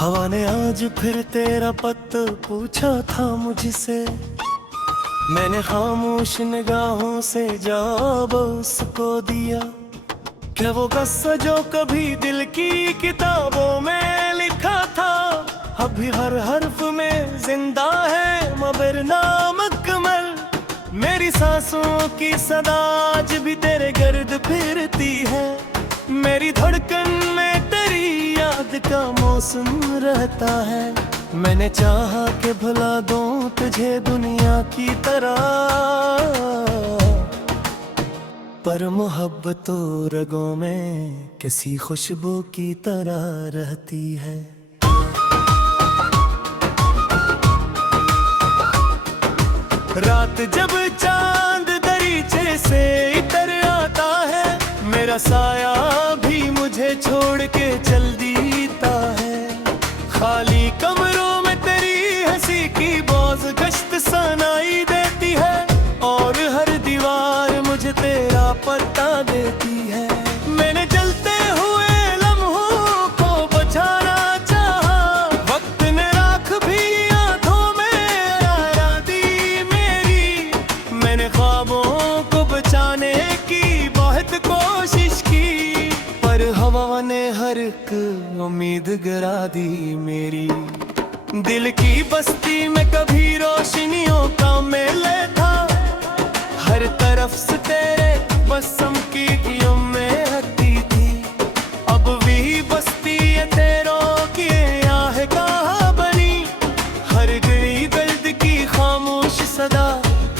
हवा ने आज फिर तेरा पता पूछा था मुझसे, मैंने खामोश निगाहों से जवाब उसको दिया। क्या वो किस्सा जो कभी दिल की किताबों में लिखा था, अभी हर हर्फ में जिंदा है मगर नामुकम्मल। मेरी सांसों की सदा आज भी तेरे गर्द फिरती है, मेरी धड़कन में तेरी याद का मौसम रहता है। मैंने चाहा कि भुला दूं तुझे दुनिया की तरह, पर मोहब्बतों रगों में किसी खुशबू की तरह रहती है। रात जब चांद दरीचे से इतर आता है, मेरा साया भी मुझे छोड़ के चल देता है। खाली कमरों में तेरी हंसी की बौझ गश्त सुनाई देती है, और हर दीवार मुझे तेरा पता देती है। मैंने जलते हुए लम्हों को बचाना चाहा, वक्त ने राख भी आंखों में आया दी मेरी। मैंने ख्वाबों को बचाने की बहुत कोशिश की, पर हवा ने हर एक उम्मीद गिरा दी मेरी। दिल की बस्ती में कभी रोशनियों का मेल था, हर तरफ से तेरे बसम की उम्मीद रहती थी। अब भी बस्ती है तेरों की आहे कहाँ बनी, हर गली दर्द की खामोश सदा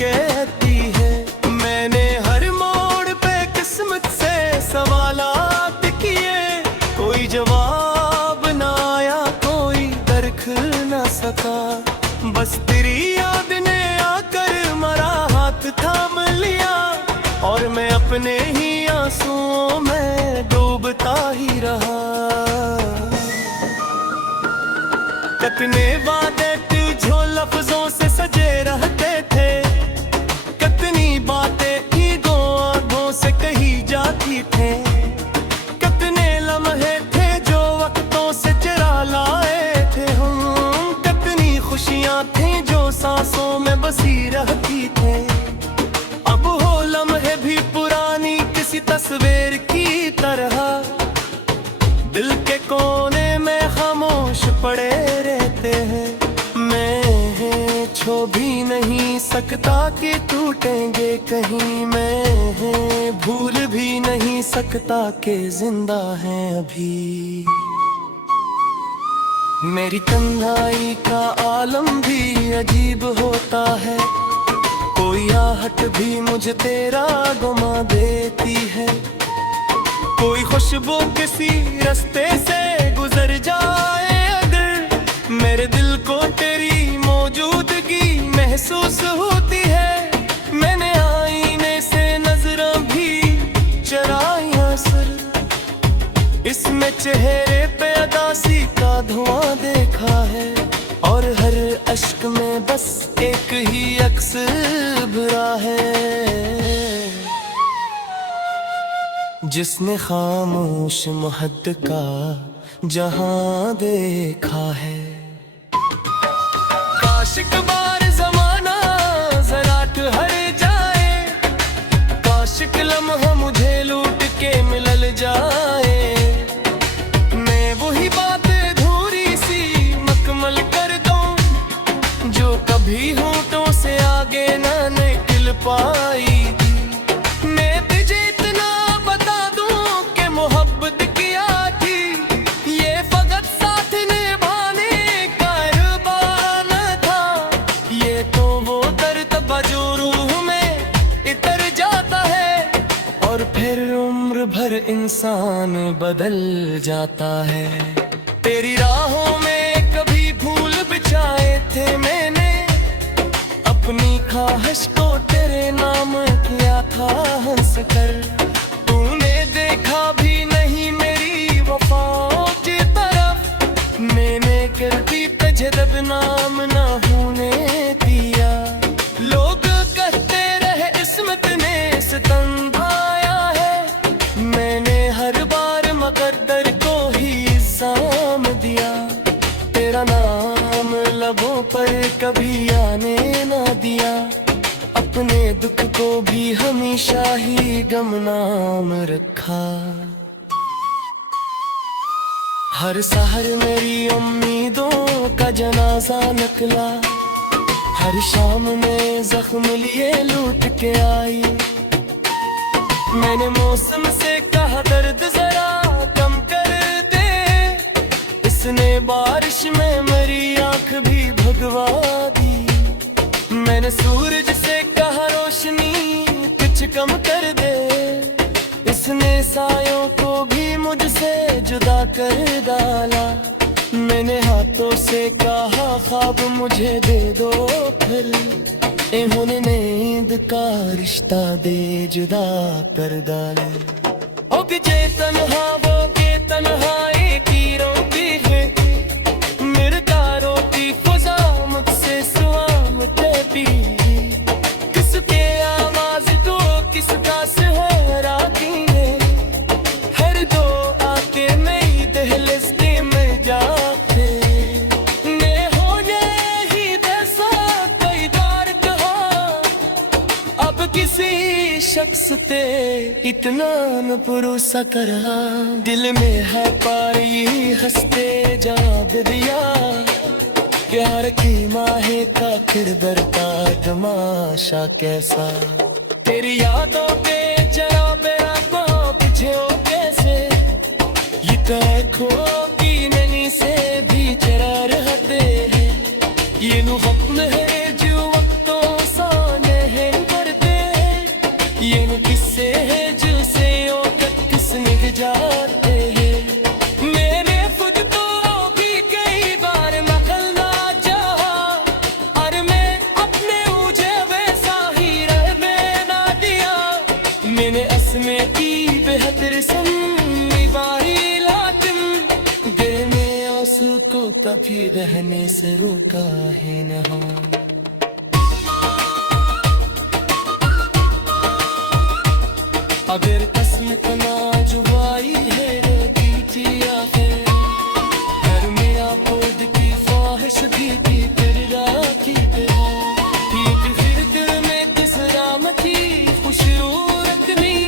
कहती है। मैंने हर मोड़ पे किस्मत से सवालात किए, कोई जवाब ना आया, कोई दरख ना सका। बस तेरी याद ने आकर मेरा हाथ थाम लिया, और मैं अपने ही आंसुओं में डूबता ही रहा। कितने वादे तुझो लफ्जों से सजे रहते थे, कितनी बातें ईगो आंखों से कही जाती थे। कितने लम्हे थे जो वक्तों से चुरा लाए थे हम, कितनी खुशियां थी जो सांसों में बसी रहती थे। अब हो लम्हे भी पुरानी किसी तस्वीर की तरह, दिल के कोने में खामोश पड़े रहते हैं। मैं छू भी नहीं सकता कि टूटेंगे कहीं, मैं भूल भी नहीं सकता कि जिंदा हैं अभी। मेरी तन्हाई का आलम भी अजीब होता है, कोई आहट भी मुझे तेरा गुमा देती है। कोई खुशबू किसी रास्ते से गुजर जाए अगर, मेरे दिल को तेरी मौजूदगी महसूस होती है। मैंने आईने से नजरें भी चुराई असर, इसमें चेहरे पे अदासी का धुआं देखा है, और हर अश्क में बस एक ही अक्स भरा है। जिसने खामोश मोहब्बत का जहां देखा है। काश एक बार ज़माना ज़रा ठहर जाए, काश एक लम्हा मुझे लूट के मिल जाए। मैं वही बात अधूरी सी मुकम्मल कर दूं, जो कभी होठों से आगे ना निकल पाई। मैं तुझे इतना बता दूं कि मोहब्बत किया थी, ये फकत साथ निभाने का इरबान था। ये तो वो दर्द जो रूह में इतर जाता है, और फिर उम्र भर इंसान बदल जाता है। तेरी राहों में कभी फूल बिछाए थे मैंने, अपनी ख्वाहिश को तेरे नाम किया था हंस कर। तूने देखा भी नहीं मेरी वफाओं की तरफ, मैंने कर दी तुझे बदनाम ना होने दिया। लोग कहते रहे इस्मत ने सितम ढाया है, मैंने हर बार मुकद्दर को ही इल्जाम दिया। अपने दुख को भी हमेशा ही गुमनाम रखा। हर सहर मेरी उम्मीदों का जनाजा निकला, हर शाम में जख्म लिए लूट के आई। मैंने मौसम से कहा दर्द जरा कम कर दे, इसने बारिश में मेरी आंख भी भगवा दी। मैंने सूरज से कहा रोशनी कुछ कम कर दे, इसने सायों को भी मुझसे जुदा कर डाला। मैंने हाथों से कहा ख्वाब मुझे दे दो फिर, इन्होंने नींद का रिश्ता दे जुदा कर डाले। ओ कि जे तन्हा वो के तन्हा एक ही रोती है, मेरे तारों की फजा मुझसे सुआमते पी। किसके आवाज दो किसका सहरा कीने, हर दो आके मेरी दहलीज में जाते। मैं होने ही जैसा कई बार कहा, अब किसी शख्स ते इतना न भरोसा करा। दिल में है पार ये हंसते जाग दिया, प्यार की माहे का किरदार का तमाशा कैसा। तेरी यादों पे चराबे आंखों पीछे हो कैसे, ये तो की नैनी से भी चरा रहते हैं। ये नु वक्त है जो वक्तों साने हैं करते, ये नु किस्से है जो से किसने जाते हैं। मैंने खुद को भी कई बार नकल ना चाहा, और मैं अपने मुझे वैसा ही रहने ना दिया। मैंने असमे की बेहतर सुनी बारी, दिल में आंसू को कभी रहने से रोका है न हो। अगर किस्मत ना जुबाई है रोती थी आखिर, घर में आपोद की ख्वाहिश भी थी कर राखी पे। फिर दिल में किस राम थी खुश रूह रखनी,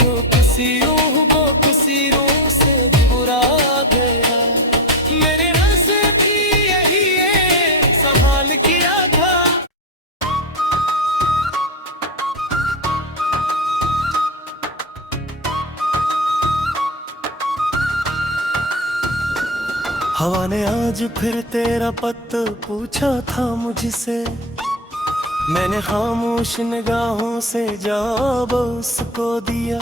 जो किसी रूह को किसी रूह से बुरा गया। मेरे रस की यही है संभाल किया था। हवा ने आज फिर तेरा पत्ता पूछा था मुझसे, मैंने खामोश निगाहों से जवाब उसको दिया।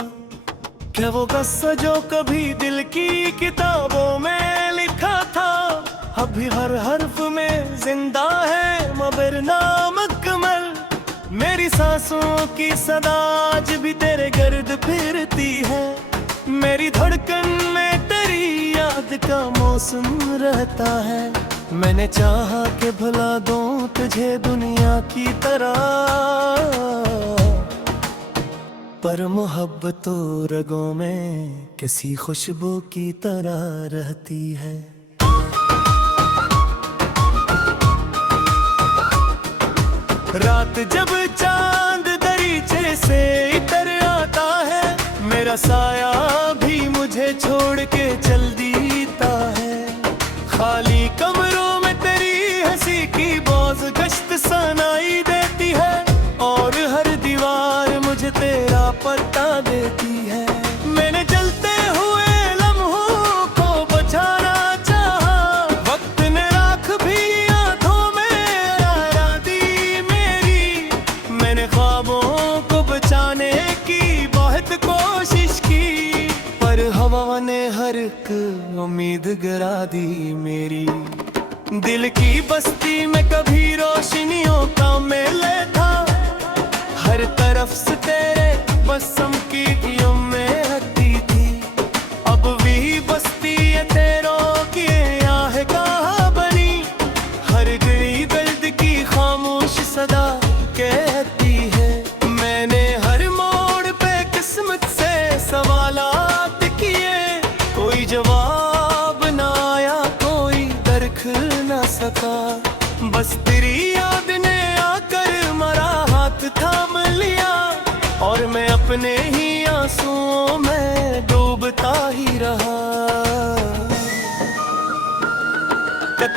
क्या वो किस्सा जो कभी दिल की किताबों में लिखा था, अभी हर हर्फ में जिंदा है मगर नामुकम्मल। मेरी सांसों की सदा आज भी तेरे गर्द फिरती है, मेरी धड़कन में तेरी याद का मौसम रहता है। मैंने चाहा कि भुला दूं तुझे दुनिया की तरह, पर मोहब्बतों रगों में किसी खुशबू की तरह रहती है। रात जब चांद दरीचे से इतर आता है, मेरा साया भी मुझे छोड़ के चल देता है। खाली कमरों में तेरी हंसी की बौझ गश्त सुनाई देती है, और हर दीवार मुझे तेरा पता देती है। मैंने जलते हुए लम्हों को बचाना चाहा, वक्त ने राख भी आंखों में लहरा दी मेरी। मैंने ख्वाबों को बचाने की बहुत कोशिश की, पर हवा ने हर एक उम्मीद गिरा दी मेरी। दिल की बस्ती में कभी रोशनियों का मेल था, हर तरफ से तेरे बसम की उम्मीद हटती थी। अब भी बस्ती है तेरों की आह कहाँ बनी, हर गली दर्द की खामोश सदा कहती है। मैंने हर मोड़ पे किस्मत से सवालात किए, कोई जवाब ना आया, कोई दरख न सका। बस तेरी याद ने आकर मरा हाथ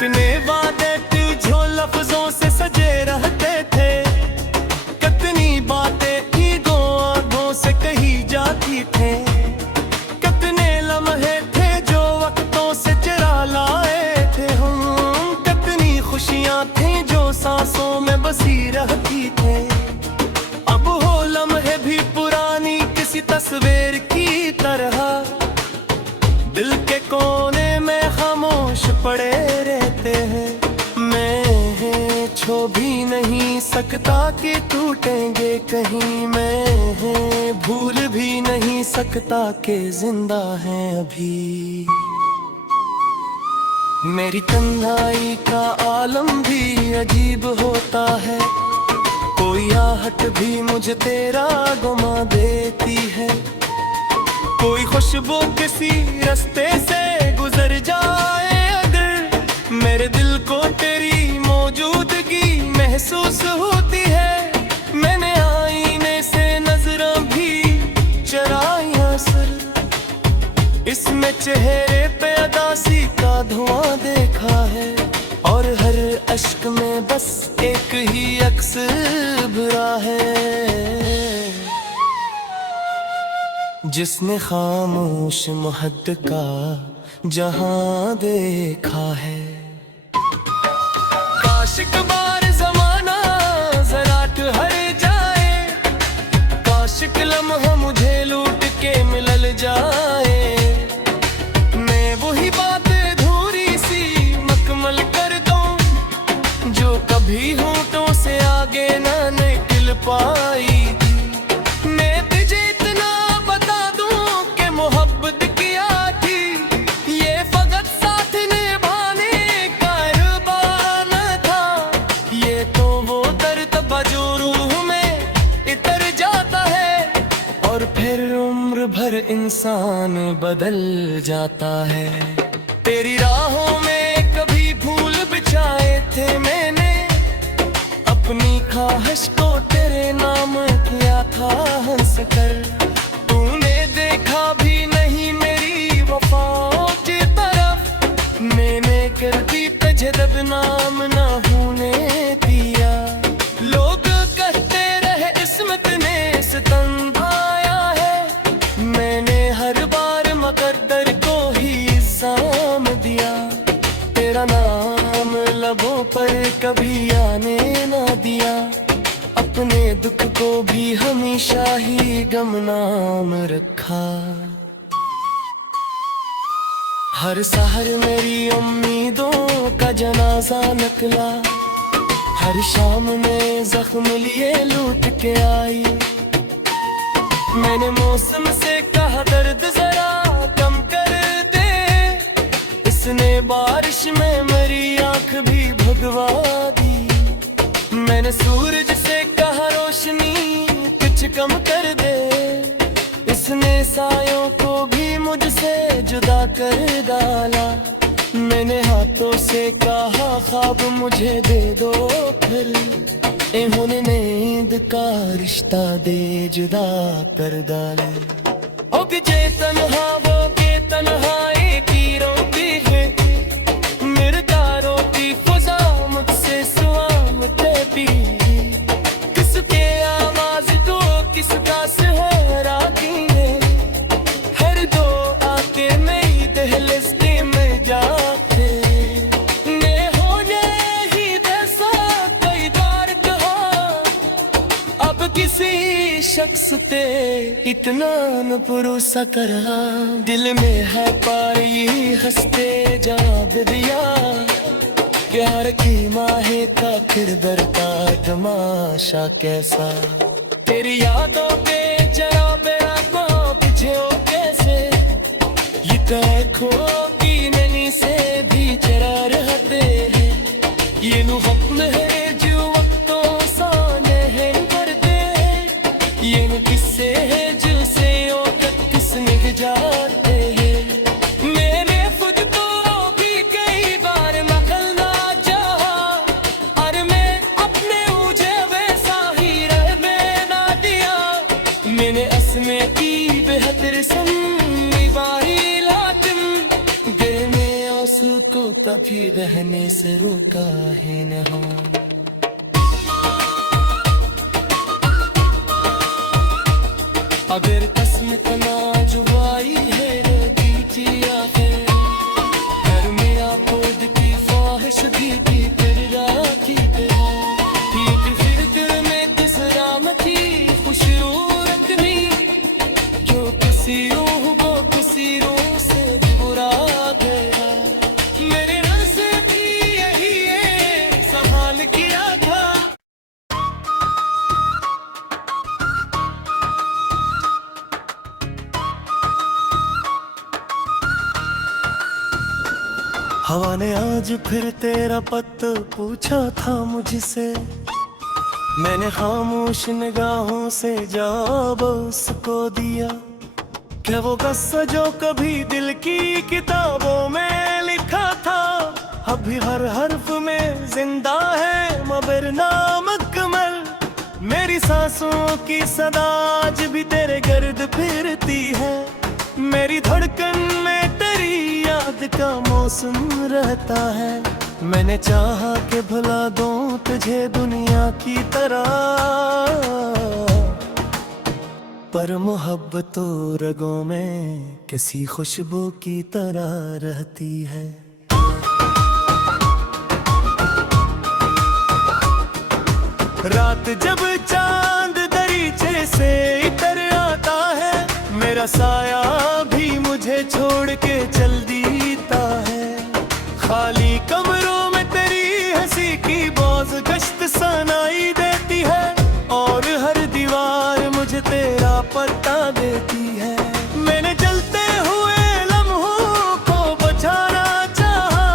कितने वादे तुझो लफ्जों से सजे रहते थे, कितनी बातें ईगो आंखों से कही जाती थे, कितने लम्हे थे जो वक्तों से चुरा लाए थे हम, कितनी खुशियां थी जो सांसों में बसी रहती थे। अब हो लम्हे भी पुरानी किसी तस्वीर की तरह, दिल के कोने में खामोश पड़े रहते हैं। मैं छू भी नहीं सकता कि टूटेंगे कहीं, मैं भूल भी नहीं सकता कि जिंदा हैं अभी। मेरी तन्हाई का आलम भी अजीब होता है, कोई आहट भी मुझे तेरा गुमा देती है। कोई खुशबू किसी रास्ते से गुजर जाए अगर, मेरे दिल को तेरी मौजूदगी महसूस होती है। मैंने आईने से नजरें भी चराई असर, इसमें चेहरे पे अदासी का धुआं देखा है, और हर अश्क में बस एक ही अक्स भरा है। जिसने खामोश मोहब्बत का जहां देखा है। काश एक बार जमाना जरा ठहर जाए, काश एक लम्हा मुझे लूट के मिल जाए, मैं वही बात अधूरी सी मुकम्मल कर दूं जो कभी होठों से आगे ना निकल पाई। भर इंसान बदल जाता है। तेरी राहों में कभी फूल बिछाए थे मैंने, अपनी ख्वाहिश को तेरे नाम किया था हंस कर। तूने देखा भी नहीं मेरी वफाओं की तरफ, मैंने कर दी तुझे बदनाम ना होने दिया। लोग कहते रहे इस्मत ने सितम ढाया है, मैंने हर बार मुकद्दर को ही इल्जाम दिया। तेरा नाम लबों पर कभी आने ना दिया, अपने दुख को भी हमेशा ही गुमनाम रखा। हर सहर मेरी उम्मीदों का जनाजा निकला, हर शाम में जख्म लिए लूट के आई। मैंने मौसम से कहा दर्द जरा कम कर दे, इसने बारिश में मेरी आंख भी भगवा दी। मैंने सूरज से कहा रोशनी कुछ कम कर दे, इसने सायों को भी मुझसे जुदा कर डाला। मैंने हाथों से कहा ख्वाब मुझे दे दो फिर, इन्होंने नींद का रिश्ता दे जुदा कर डाले। हो जे तन्हा वो के तन्हाई की रोती है, मिर्दारों की फजा मुझसे सुआमते पी। किसके आवाज दो किसका सहरा कीने, हर दो आके मेरी दहलीज़ में जाते। मैं होने ही जैसा कई बार कहा, अब किसी शख्स ते इतना न भरोसा करा। दिल में है पार यही हंसते जवाब दिया, प्यार की माहे का किरदार का तमाशा कैसा। तेरी यादों के जराबे को पीछे हो कैसे, ये तैखो की नैनी से भी चरा रहते हैं। ये नुहक्म है जो वक्तों साने हैं करते, ये नु किस्से है जो से औकत किसने जाते हैं। मैंने खुद को भी कई बार नकल ना चाहा, और मैं अपने मुझे वैसा ही रहने ना दिया। मैंने असमें की बेहतर सन्नी वारी लातिम, तभी रहने से रोका ही न हो। अगर कसम तनाजुबाई है की या फिर घर में आपोद की ख्वाहिश भी थी फिर राखी पे हो फिर दिल में किस राम की खुशबू रखनी जो किसी रूह को किसी रूह से बुरा गया। मेरे रंग से भी यही है सवाल किया था। हवा ने आज फिर तेरा पत्ता पूछा था मुझसे, मैंने खामोश निगाहों से जवाब उसको दिया। क्या वो किस्सा जो कभी दिल की किताबों में लिखा था अभी हर हर्फ में जिंदा है मगर नामुकम्मल। मेरी सांसों की सदा आज भी तेरे गर्द फिरती है, मेरी धड़कन में तेरी याद का मौसम रहता है। मैंने चाहा कि भुला दूं तुझे दुनिया की तरह, पर मोहब्बतों रगों में किसी खुशबू की तरह रहती है। रात जब चांद दरीचे से इतर आता है, मेरा साया भी मुझे छोड़ के चल देता है। खाली कमरों में तेरी हंसी की बौझ गश्त सनाई देती है और हर दीवार मुझे तेरा पता देती है। मैंने जलते हुए लम्हों को बचाना चाहा,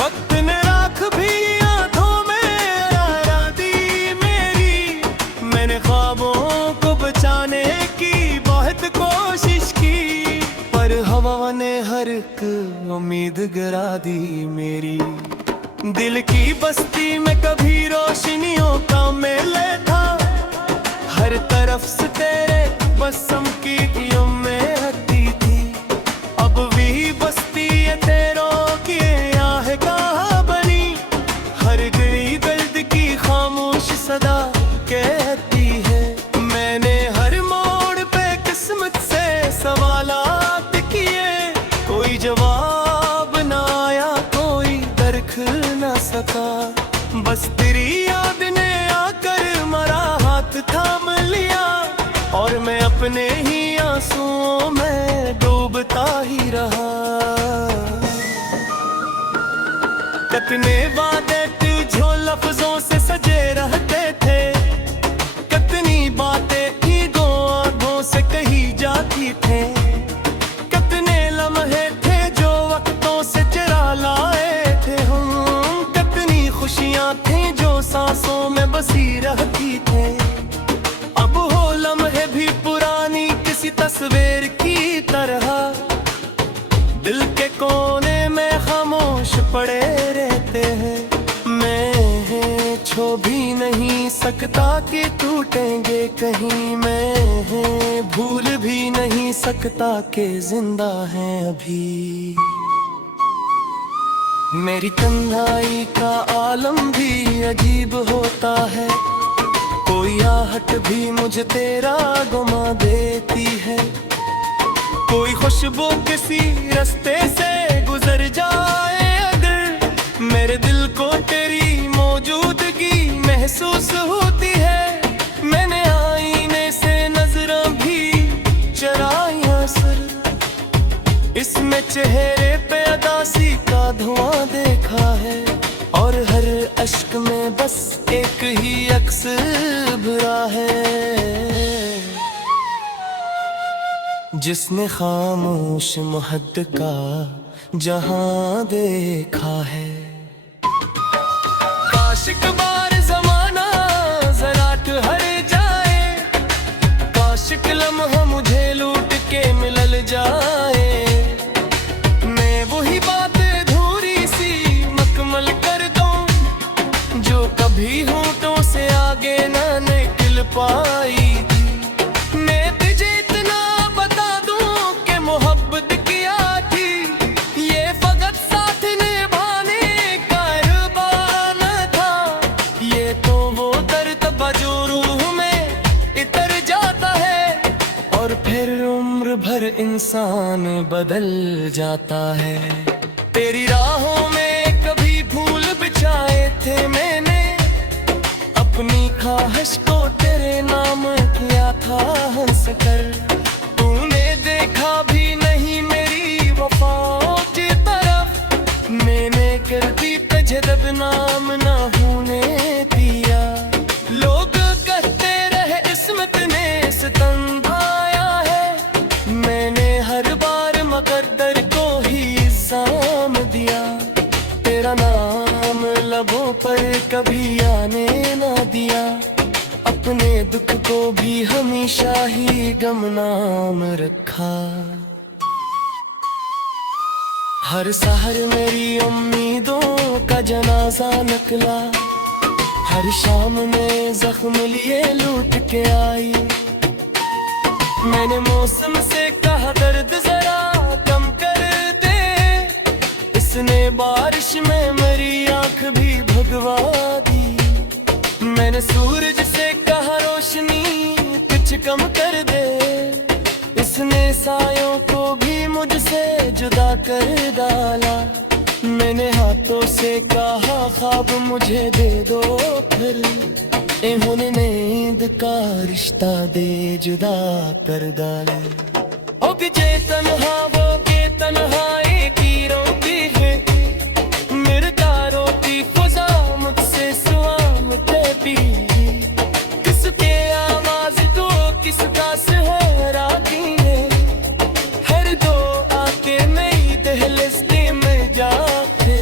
वक्त ने राख भी आंखों में आया दी मेरी। मैंने ख्वाबों को बचाने की बहुत कोशिश की, पर हवा ने हर एक उम्मीद गिरा दी मेरी। दिल की बस्ती में कभी रोशनियों का मेले था, हर तरफ से तेरे बसम की उम्मीद हटती थी। अब भी बस्ती है तेरों की आह कहाँ बनी, हर गली दर्द की खामोश सदा कहती है। मैंने हर मोड़ पे किस्मत से सवालात किए, कोई जवाब ना आया कोई दरख ना सका। बस तेरी याद ने आकर मरा हाथ थाम लिया और मैं अपने ही आंसुओं में डूबता ही रहा। कितने वादे तुझो लफ्जों से सजे रहते थे, कितनी बातें ही दो आंखों से कही जाती थे। कितने लम्हे थे जो वक्तों से चुरा लाए थे हम, कितनी खुशियां थी जो सांसों में बसी रहती थे। अब हो लम्हे भी पुरानी किसी तस्वीर की तरह, दिल के कोने में खामोश पड़े रहते हैं। मैं छू भी नहीं सकता कि टूटेंगे कहीं, मैं भूल भी नहीं सकता कि जिंदा हैं अभी। मेरी तन्हाई का आलम भी अजीब होता है, कोई आहट भी मुझे तेरा गुमा देती है। कोई खुशबू किसी रास्ते से गुजर जाए अगर, मेरे दिल को तेरी मौजूदगी महसूस होती है। मैंने आईने से नजरें भी चराई असर, इसमें चेहरे पे अदासी का धुआं देखा है और हर अश्क में बस एक ही अक्स भरा है। जिसने खामोश महद का जहां देखा है। काश एक बार जमाना जरा ठहर जाए, काश एक लम्हा मुझे लूट के मिल जाए। मैं वही बात अधूरी सी मुकम्मल कर दूं जो कभी होठों से आगे ना निकल पाई थी। मैं तुझे इतना बता दूं कि मोहब्बत किया थी, ये फकत साथ निभाने इंसान बदल जाता है। तेरी राहों में कभी फूल बिछाए थे मैंने, अपनी ख्वाहिश को तेरे नाम किया था हंस कर। तूने देखा भी नहीं मेरी वफाओं की तरफ, मैंने कर दी तुझे बदनाम ना होने दिया। लोग कहते रहे इस्मत ने सितम ढाया है, मैंने हर बार मुकद्दर को ही इल्जाम दिया। तेरा नाम लबों पर कभी आने ना दिया, अपने दुख को भी हमेशा ही गमनाम रखा। हर सहर मेरी उम्मीदों का जनाजा निकला, हर शाम में जख्म लिए लूट के आई। मैंने मौसम से कहा दर्द जरा कम कर दे, इसने बारिश में मेरी आंख भी भगवा दी। मैंने सूरज से कहा रोशनी कुछ कम कर दे, इसने सायों को भी मुझसे जुदा कर डाला। मैंने हाथों से कहा ख्वाब मुझे दे दो फिर, इन्होंने नींद का रिश्ता दे जुदा कर डाले। ओ जे तन्हा वो के तन्हाई की रोती है, मेरे तारों की फजा मुझसे सुआम देती। किसके आवाज दो किसका सहरा कीने, हर दो आके नई दहलिस्ती में जाते।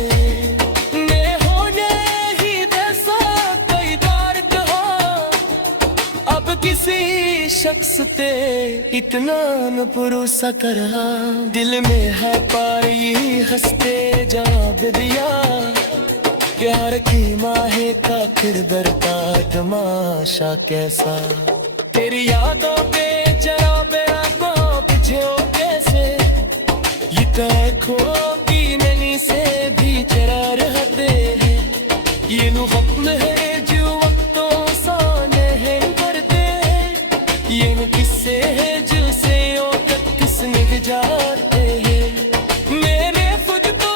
ने होने ही जैसा कई बार कहा, अब किसी शख्स ते इतना न भरोसा करा। दिल में है पर यही हंसते जवाब दिया, प्यार की माहे का किरदार का तमाशा कैसा। तेरी यादों पे जरा बेरा को बुझो कैसे, ये तैखो की नैनी से भी चरा रहते हैं। ये नु वक्त है जो वक्तों साने हैं करते हैं, ये नु किस्से है जो से औकत किसने जाते हैं। मैंने खुद को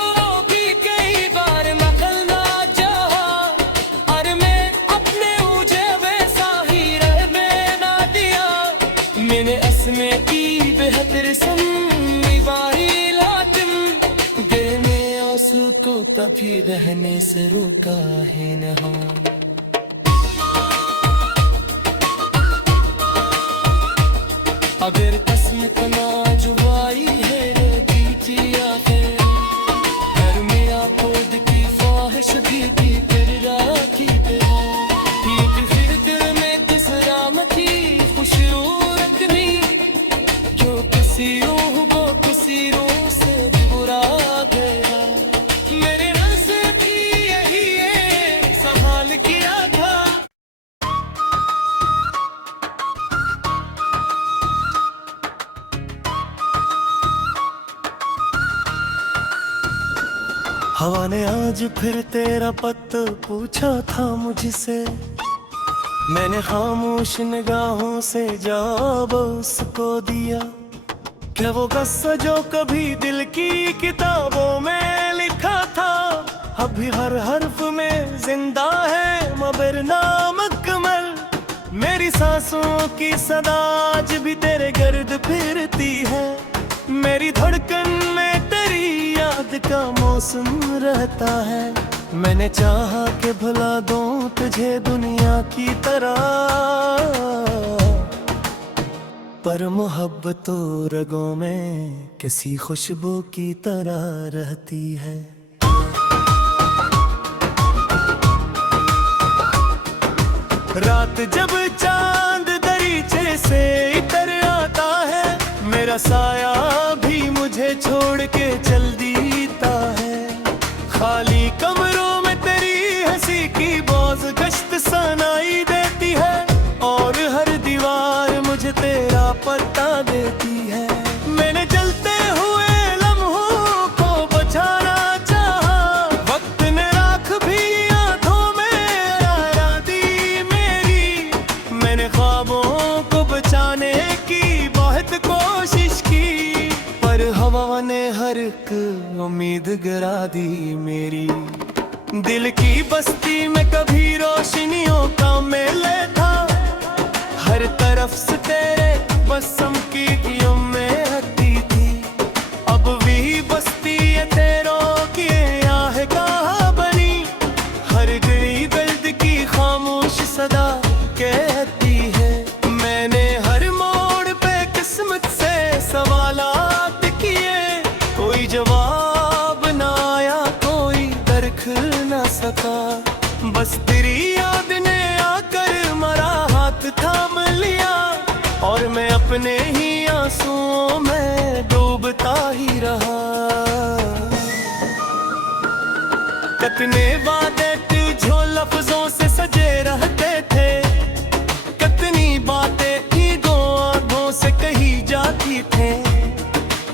भी कई बार नकल ना चाहा, और मैं अपने मुझे वैसा ही रहने ना दिया। मैंने असमे की बेहतर सुनी बारी लातिम, दिल में आंसू को कभी रहने से रोका है न हो। अगर किस्मत ना जुबाई है रोती या फिर घर में आपोद की ख्वाहिश भी कर रखी है। ये फिर दिल में किस राम की खुशरू रखनी, जो किसी रूह को किसी रूह से बुरा गया। मेरे नज़र भी यही है संभाल किया था। हवा ने आज फिर तेरा पत्ता पूछा था मुझसे, मैंने खामोश निगाहों से जवाब उसको दिया। क्या वो किस्सा जो कभी दिल की किताबों में लिखा था, अभी हर हर्फ में जिंदा है मगर नामुकम्मल। मेरी सांसों की सदा आज भी तेरे गर्द फिरती है, मेरी धड़कन में तेरी याद का मौसम रहता है। मैंने चाहा कि भुला दूं तुझे दुनिया की तरह, पर मोहब्बत तो रगों में किसी खुशबू की तरह रहती है। रात जब चांद दरीचे से इतर आता है, मेरा साया भी मुझे छोड़ के चल देता है। खाली कमरों में तेरी हंसी की बौज गश्त सनाई देती है, और हर दीवार मुझे तेरा पता देती है। मैंने जलते हुए लम्हों को बचाना चाहा, वक्त ने राख भी आंखों में लहरा दी मेरी। मैंने ख्वाबों को बचाने की बहुत कोशिश की, हर एक उम्मीद गिरा दी मेरी। दिल की बस्ती में कभी रोशनियों का मेले था, हर तरफ से तेरे बसम की उम्मीद रहती थी। अब भी बस्ती है तेरों की आहे कहाँ बनी, हर गली दर्द की खामोश सदा कहती है। मैंने हर मोड़ पे किस्मत से सवालात किए, कोई जवाब ना आया, कोई दरख ना सका। बस तेरी याद ने आकर मरा हाथ थाम लिया, और मैं अपने ही आंसुओं में डूबता ही रहा। कितने वादे तुझो लफ्जों से सजे रहते थे, कितनी बातें ईगो आंखों से कही जाती थे।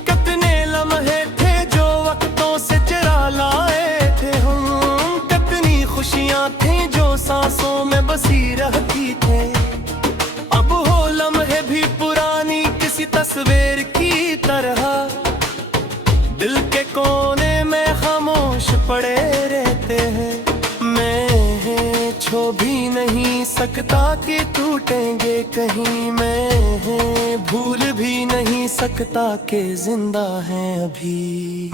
कितने लम्हे थे जो वक्तों से चुरा लाए थे हम, कितनी खुशियां थी जो सांसों में बसी रहती थे। अब हो लम्हे भी पुरानी किसी तस्वीर की तरह, दिल के कोने में खामोश पड़े रहते हैं। मैं छू भी नहीं सकता कि टूटेंगे कहीं, मैं भूल भी नहीं सकता कि जिंदा हैं अभी।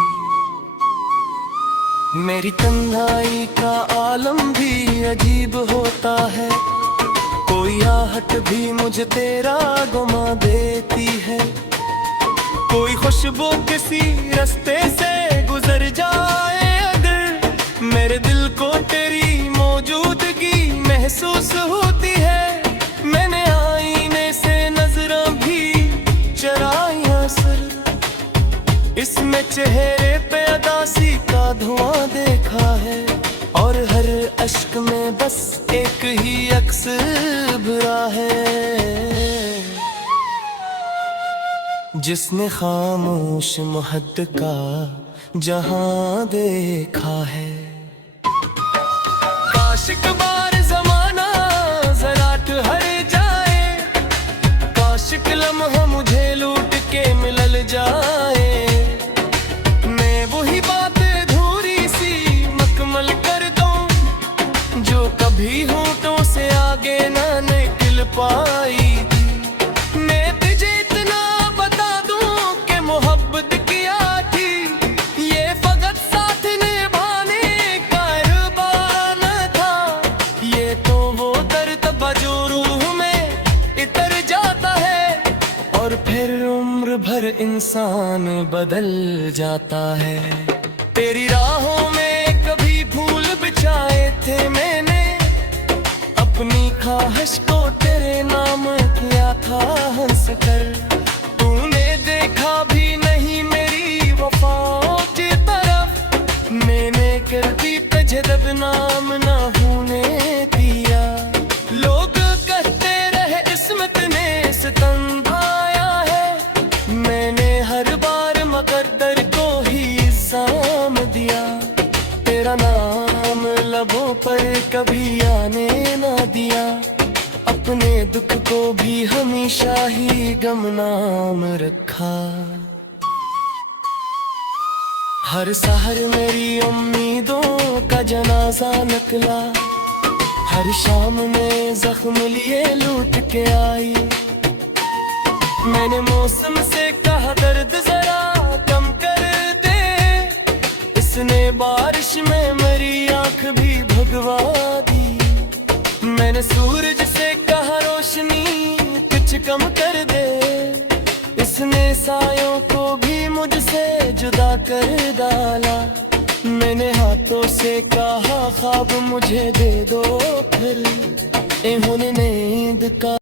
मेरी तन्हाई का आलम भी अजीब होता है, कोई आहट भी मुझे तेरा गुमा देती है। कोई खुशबू किसी रास्ते से गुजर जाए अगर, मेरे दिल को तेरी मौजूदगी महसूस होती है। मैंने आईने से नजरें भी चुराई असर, इसमें चेहरे पे अदासी का धुआं देखा है, और हर अश्क में बस एक ही अक्स भरा है। जिसने खामोश मुहद्द का जहां देखा है। काश एक बार ज़माना ज़रा ठहर जाए, काश एक लम्हा मुझे लूट के मिल जाए। मैं वही बात अधूरी सी मुकम्मल कर दूं, जो कभी होठों से आगे ना निकल पाई। मैं तुझे इतना बता दूं कि मोहब्बत किया थी, ये फकत साथ निभाने का इरबान था। ये तो वो दर्द जो रूह में इतर जाता है, और फिर उम्र भर इंसान बदल जाता है। तेरी राहों में कभी फूल बिछाए थे मैंने, अपनी ख्वाहिश को तेरे नाम किया था हंस कर। तूने देखा भी नहीं मेरी वफाओं की तरफ, मैंने कर दी तुझे बदनाम ना होने दिया। लोग कहते रहे इस्मत ने सितम ढाया है, मैंने हर बार मकद्दर को ही इल्जाम दिया। तेरा नाम लबों पर कभी आने ना दिया, अपने दुख को भी हमेशा ही गमनाम रखा। हर सहर मेरी उम्मीदों का जनाजा निकला, हर शाम में जख्म लिए लूट के आई। मैंने मौसम से कहा दर्द जरा कम कर दे, इसने बारिश में मेरी आंख भी भगवा दी। मैंने सूरज से कहा रोशनी कुछ कम कर दे, इसने सायों को भी मुझसे जुदा कर डाला। मैंने हाथों से कहा ख्वाब मुझे दे दो फिर, इन्होंने नींद का